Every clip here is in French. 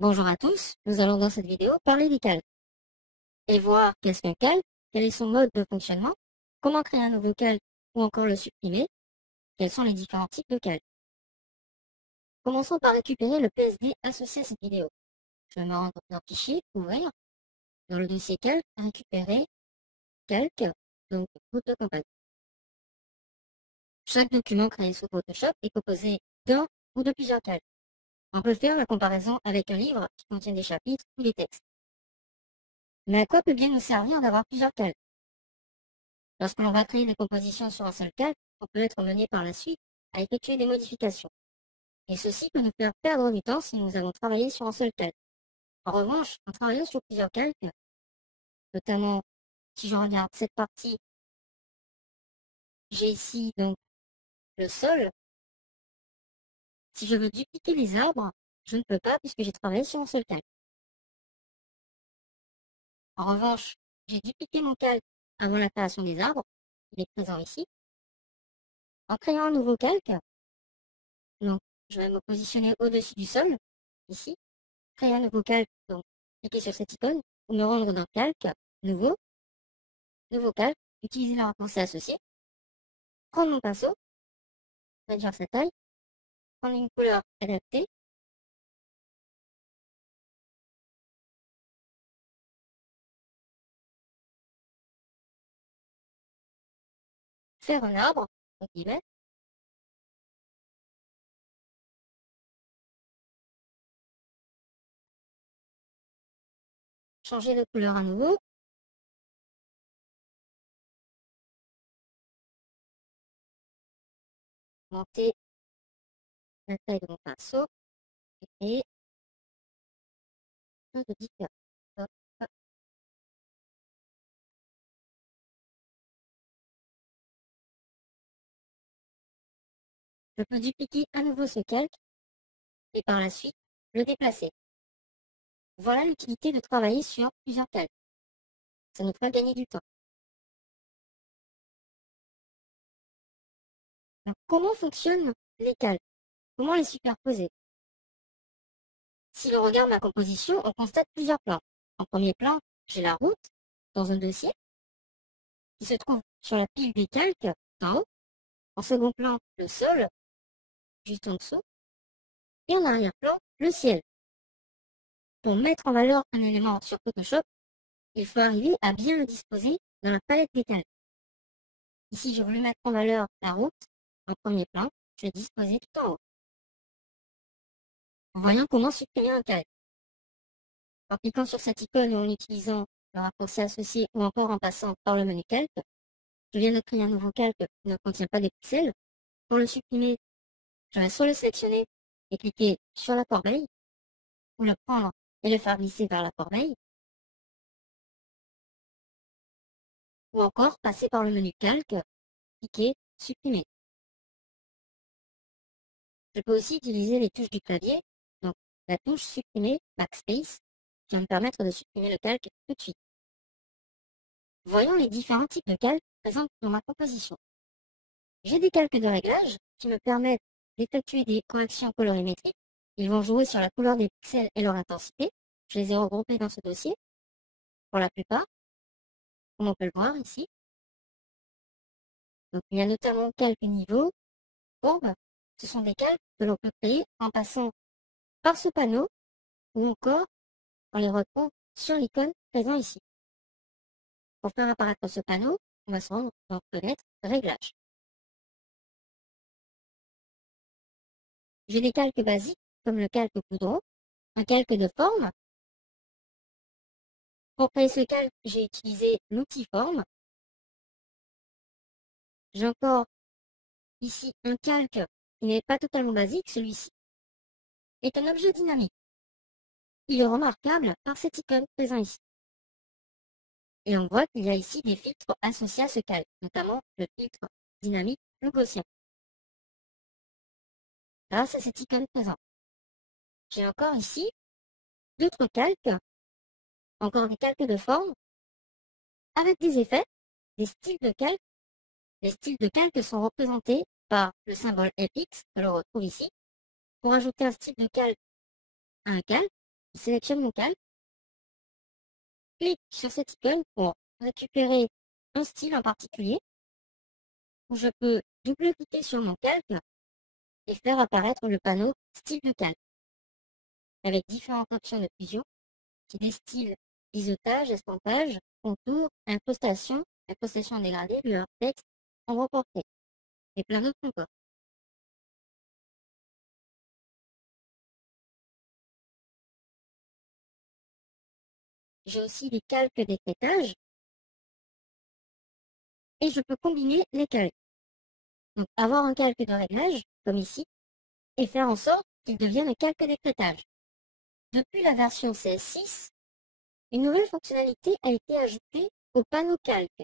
Bonjour à tous, nous allons dans cette vidéo parler des calques et voir qu'est-ce qu'un calque, quel est son mode de fonctionnement, comment créer un nouveau calque ou encore le supprimer, quels sont les différents types de calques. Commençons par récupérer le PSD associé à cette vidéo. Je vais me rendre dans Fichier, Ouvrir, dans le dossier calque, récupérer, calque, donc Photocompact. Chaque document créé sous Photoshop est composé d'un ou de plusieurs calques. On peut faire la comparaison avec un livre qui contient des chapitres ou des textes. Mais à quoi peut bien nous servir d'avoir plusieurs calques? Lorsque l'on va créer des compositions sur un seul calque, on peut être mené par la suite à effectuer des modifications. Et ceci peut nous faire perdre du temps si nous avons travaillé sur un seul calque. En revanche, en travaillant sur plusieurs calques, notamment si je regarde cette partie, j'ai ici donc le sol. Si je veux dupliquer les arbres, je ne peux pas puisque j'ai travaillé sur un seul calque. En revanche, j'ai dupliqué mon calque avant la création des arbres, il est présent ici. En créant un nouveau calque, donc je vais me positionner au-dessus du sol, ici, créer un nouveau calque, donc cliquer sur cette icône, ou me rendre dans Calque, Nouveau, Nouveau calque, utiliser la raccourci associé, prendre mon pinceau, réduire sa taille, prendre une couleur adaptée, faire un arbre, entre guillemets, changer de couleur à nouveau, monter la taille de mon pinceau, et un petit cœur. Hop, hop. Je peux dupliquer à nouveau ce calque, et par la suite, le déplacer. Voilà l'utilité de travailler sur plusieurs calques. Ça nous fera gagner du temps. Alors, comment fonctionnent les calques? Comment les superposer? Si l'on regarde ma composition, on constate plusieurs plans. En premier plan, j'ai la route dans un dossier qui se trouve sur la pile des calques en haut. En second plan, le sol juste en dessous. Et en arrière-plan, le ciel. Pour mettre en valeur un élément sur Photoshop, il faut arriver à bien le disposer dans la palette des calques. Ici, j'ai voulu mettre en valeur la route en premier plan. Je l'ai disposé tout en haut. Voyons comment supprimer un calque. En cliquant sur cette icône ou en utilisant le raccourci associé ou encore en passant par le menu calque, je viens de créer un nouveau calque qui ne contient pas des pixels. Pour le supprimer, je vais soit le sélectionner et cliquer sur la corbeille, ou le prendre et le faire glisser vers la corbeille, ou encore passer par le menu calque, cliquer supprimer. Je peux aussi utiliser les touches du clavier, donc la touche supprimer, backspace, qui va me permettre de supprimer le calque tout de suite. Voyons les différents types de calques présents dans ma composition. J'ai des calques de réglage qui me permettent d'effectuer des corrections colorimétriques. Ils vont jouer sur la couleur des pixels et leur intensité. Je les ai regroupés dans ce dossier, pour la plupart, comme on peut le voir ici. Donc, il y a notamment calque niveau, courbe. Ce sont des calques que l'on peut créer en passant par ce panneau, ou encore on les retrouve sur l'icône présent ici. Pour faire apparaître ce panneau, on va se rendre dans Fenêtre, Réglages. J'ai des calques basiques, comme le calque Coudron, un calque de forme. Pour créer ce calque, j'ai utilisé l'outil forme. J'ai encore ici un calque qui n'est pas totalement basique, celui-ci est un objet dynamique. Il est remarquable par cette icône présente ici. Et on voit qu'il y a ici des filtres associés à ce calque, notamment le filtre dynamique Gaussien. Grâce à cette icône présente. J'ai encore ici d'autres calques, encore des calques de forme, avec des effets, des styles de calque. Les styles de calque sont représentés par le symbole FX que l'on retrouve ici. Pour ajouter un style de calque à un calque, Je sélectionne mon calque, clique sur cette icône pour récupérer un style en particulier, où je peux double-cliquer sur mon calque et faire apparaître le panneau style de calque, avec différentes options de fusion, qui des styles biseautage, estampage, contour, incrustation, incrustation dégradée, lueur texte, en reporté, et plein d'autres encore. J'ai aussi les calques d'écrêtage et je peux combiner les calques. Donc avoir un calque de réglage, comme ici, et faire en sorte qu'il devienne un calque d'écrêtage. Depuis la version CS6, une nouvelle fonctionnalité a été ajoutée au panneau calque.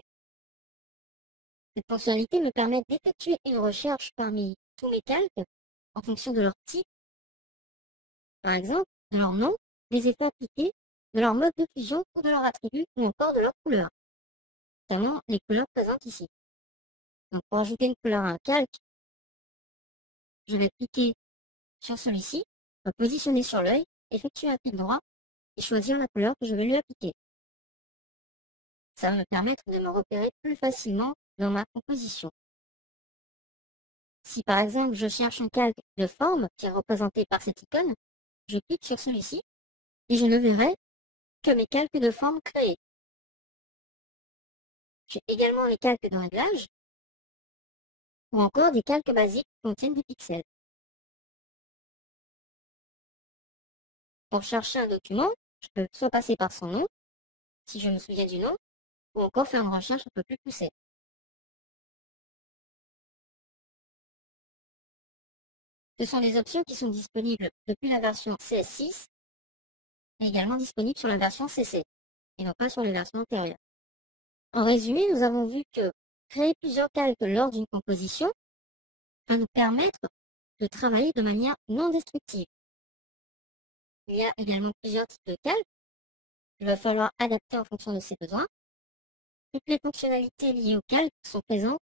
Cette fonctionnalité me permet d'effectuer une recherche parmi tous mes calques en fonction de leur type, par exemple, de leur nom, des effets appliqués, de leur mode de fusion ou de leur attribut ou encore de leur couleur, notamment les couleurs présentes ici. Donc pour ajouter une couleur à un calque, je vais cliquer sur celui-ci, me positionner sur l'œil, effectuer un clic droit et choisir la couleur que je vais lui appliquer. Ça va me permettre de me repérer plus facilement dans ma composition. Si par exemple je cherche un calque de forme qui est représenté par cette icône, je clique sur celui-ci et je ne verrai que mes calques de forme créés. J'ai également les calques de réglage ou encore des calques basiques qui contiennent des pixels. Pour chercher un document, je peux soit passer par son nom, si je me souviens du nom, ou encore faire une recherche un peu plus poussée. Ce sont des options qui sont disponibles depuis la version CS6 et également disponibles sur la version CC et non pas sur les versions antérieures. En résumé, nous avons vu que créer plusieurs calques lors d'une composition va nous permettre de travailler de manière non destructive. Il y a également plusieurs types de calques. Il va falloir adapter en fonction de ses besoins. Toutes les fonctionnalités liées au calque sont présentes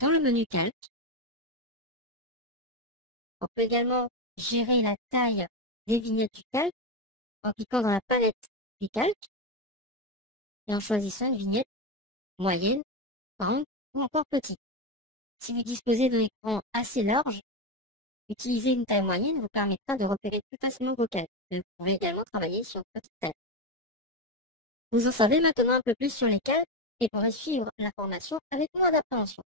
dans le menu calque. On peut également gérer la taille des vignettes du calque en cliquant dans la palette des calques et en choisissant une vignette moyenne, grande ou encore petite. Si vous disposez d'un écran assez large, utiliser une taille moyenne vous permettra de repérer plus facilement vos calques. Vous pouvez également travailler sur une petite taille. Vous en savez maintenant un peu plus sur les calques et pourrez suivre la formation avec moins d'appréhension.